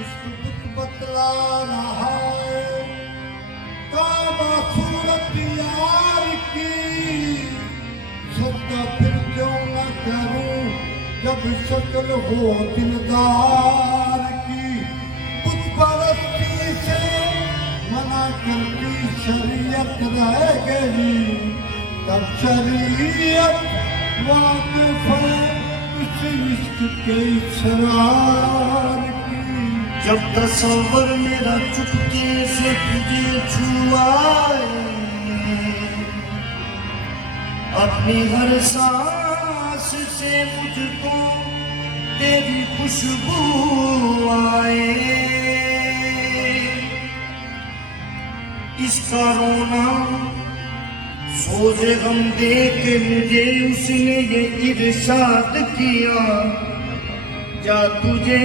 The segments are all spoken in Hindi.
इश्क बुत बतला रहा है काबा सूरत यार की सजदा फिर क्यों न करूं जब शक्ल हो दिलदार की बुत परस्ती से मना करती शरीयत रह गई तब शरीयत वाकिफ है इस इश्क के इसरार की। जब तस्वर मेरा चुपके से तुझे छुआए अपनी हर सांस से मुझको तेरी खुशबू आए इसका रोना सोजे गम दे के मुझे उसने ये इरशाद किया जा तुझे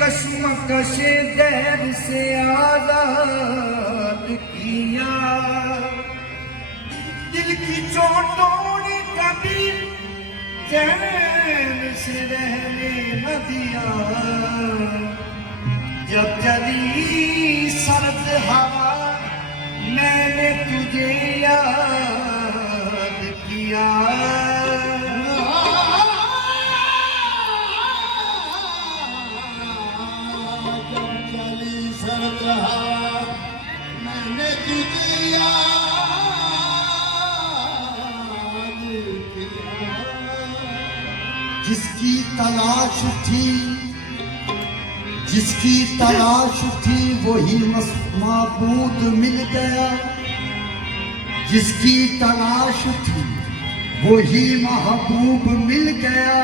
कश्मकशे दैर से आजाद किया दिल की चोटों ने कभी चैन से रहने न दिया जब चली सर्द हवा मैंने तुझे याद किया जब चली सर्द हवा मैंने तुझे याद किया। जिसकी तलाश थी वही माबूद मिल गया जिसकी तलाश थी वही महबूब मिल गया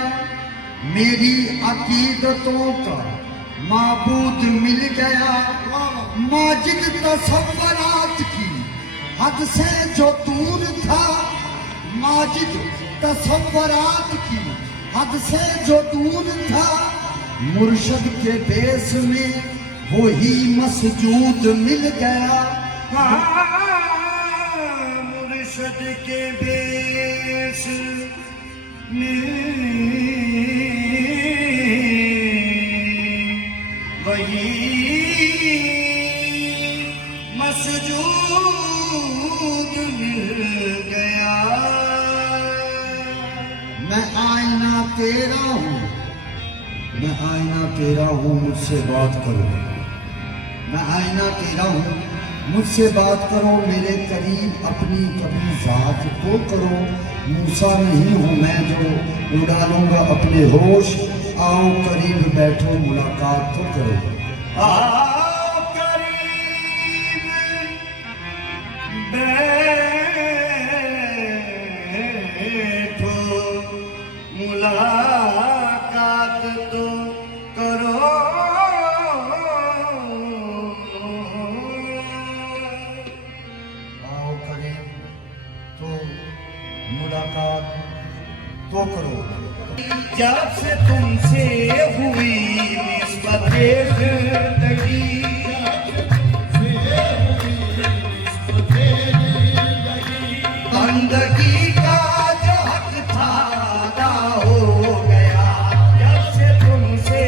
मेरी अकीदतों का माबूद मिल गया माजिद तसव्वुरात की हद से जो दूर था माजिद तसव्वुरात की हद से जो दूर था मुर्शद के बेस में वही मसजूद मिल गया मुर्शद के बेस में वही मसजूद मिल गया मैं आईना तेरा हूँ मुझसे बात करो मैं आईना तेरा हूँ मुझसे बात करो मेरे करीब अपनी कभी जात तो करो मूसा नहीं हूँ मैं जो उड़ा लूंगा अपने होश आओ करीब बैठो मुलाकात तो करो आओ करीब बैठो मुलाकात तो करो आओ करीब तो मुलाकात तो करो जब से तुमसे हुई निस्बते जिंदगी बंदगी का जो हक था अदा हो गया जब से तुमसे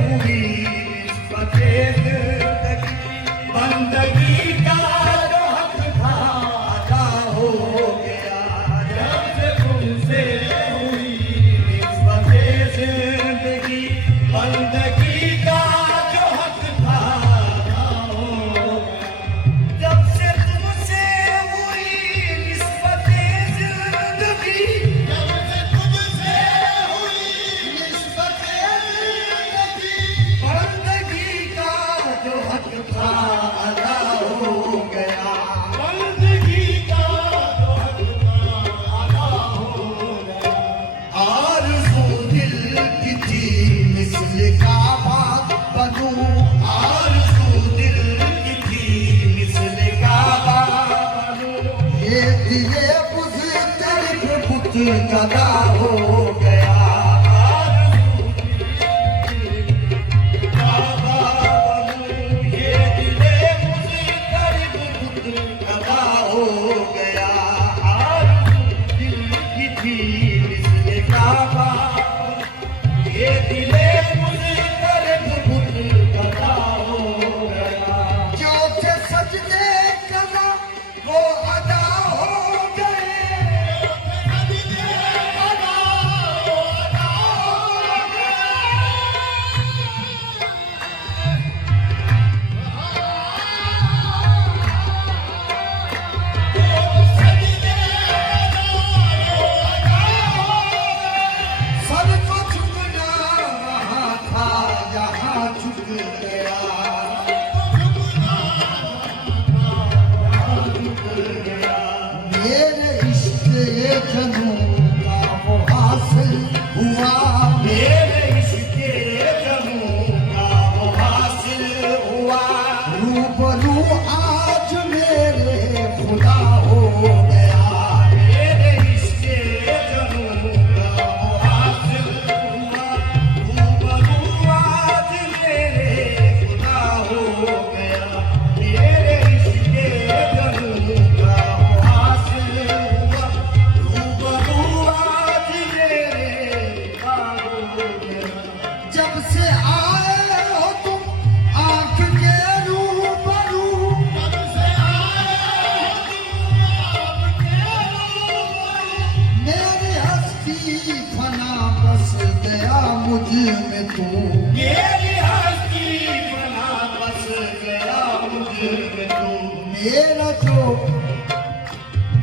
हुई निस्बते जिंदगी बंदगी का जो हक था अदा हो गया जब से तुमसे हुई निस्बते जिंदगी बंदगी का जो हक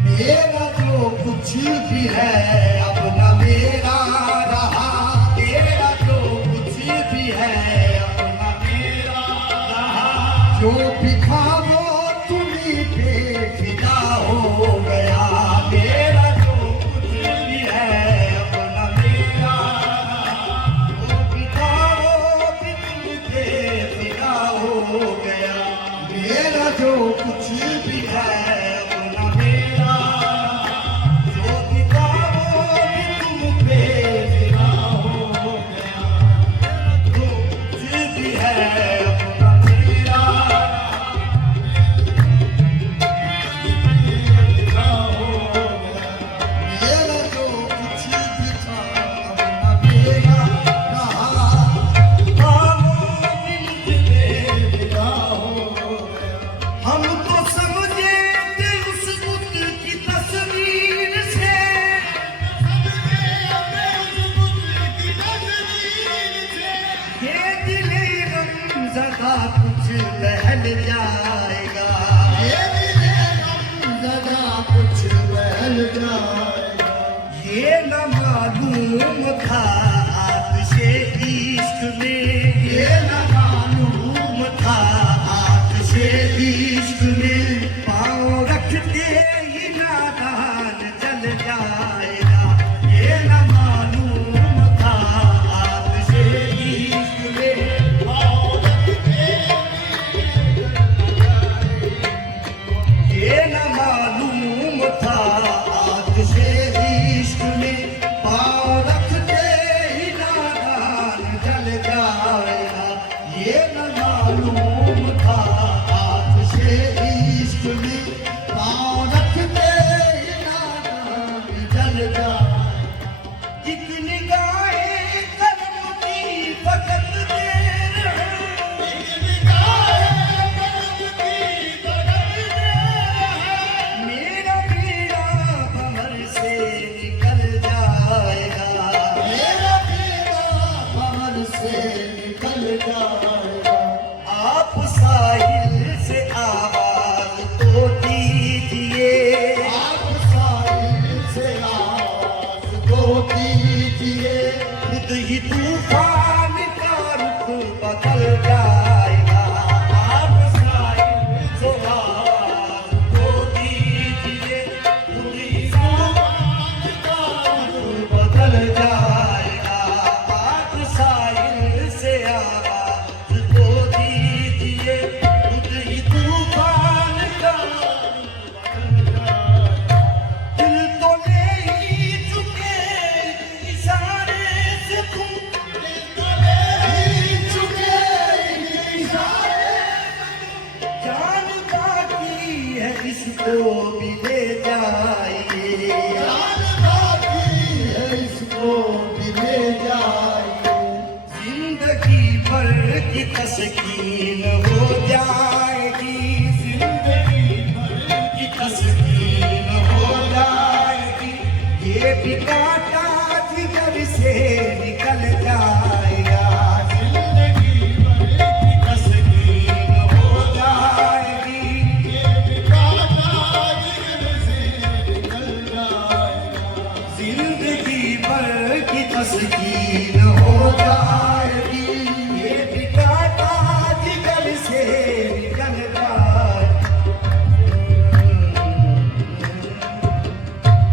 मेरा जो कुछ भी है अब न मेरा रहा, तेरा जो कुछ भी है अब न मेरा रहा, जो भी था वो तुम्हीं पे फिदा हो गया, मेरा जो कुछ भी है अब न मेरा रहा, जो भी था वो भी तुम पे फिदा हो गया, मेरा जो कुछ भी है अब न मेरा, जो भी था वो भी तुम पे फिदा हो गया, जो कुछ भी है अब न मेरा, फिदा हो गया, मेरा जो कुछ भी था अब न मेरा रहा, कामों दिल पे फिदा हो गया। हम तो समझे थे उस बुत की तस्वीर से, ये दिले गमज़दा कुछ बहल जाएगा, ये दिले गमज़दा कुछ बहल जाएगा, ये न मालूम था आतिशे इश्क में, ये न मालूम था आतिशे इश्क में, पाँव रखते ही नादान जल जाएगा, ये न मालूम था आतिशे इश्क में, पाँव रखते ये न मालूम था आतिशे इश्क में, पाँव रखते ही नादान जल जाएगा, ये न मालूम था आतिशे इश्क में, पाँव रखते ही नादान जल जाएगा, एक निगाहे करम की फकत देर है, एक निगाहे करम की फकत देर है, मेरा पीड़ा भंवर से निकल जाएगा, मेरा पीड़ा भंवर से निकल जाएगा, आप साहिल से आवाज तो दीजिए, आप साहिल से आवाज तो दीजिए, खुद ही तूफान का रुख बदल जाएगा, आप साहिल से आवाज तो दीजिए, खुद ही तूफान का रुख बदल जाएगा, आप साहिल से आवाज तो दीजिए, खुद ही तूफान का रुख बदल जाएगा, दिल तो ले ही चुके इशारे से तुम, दिल तो ले ही चुके इशारे से तुम, जान बाकी है इसको भी ले जाइए, जान बाकी है इसको भी ले जाइए, जिंदगी भर की तस्कीन हो जाएगी, जिंदगी भर की तस्कीन हो जाएगी, ये भी कांटा जिगर से निकल जाएगा।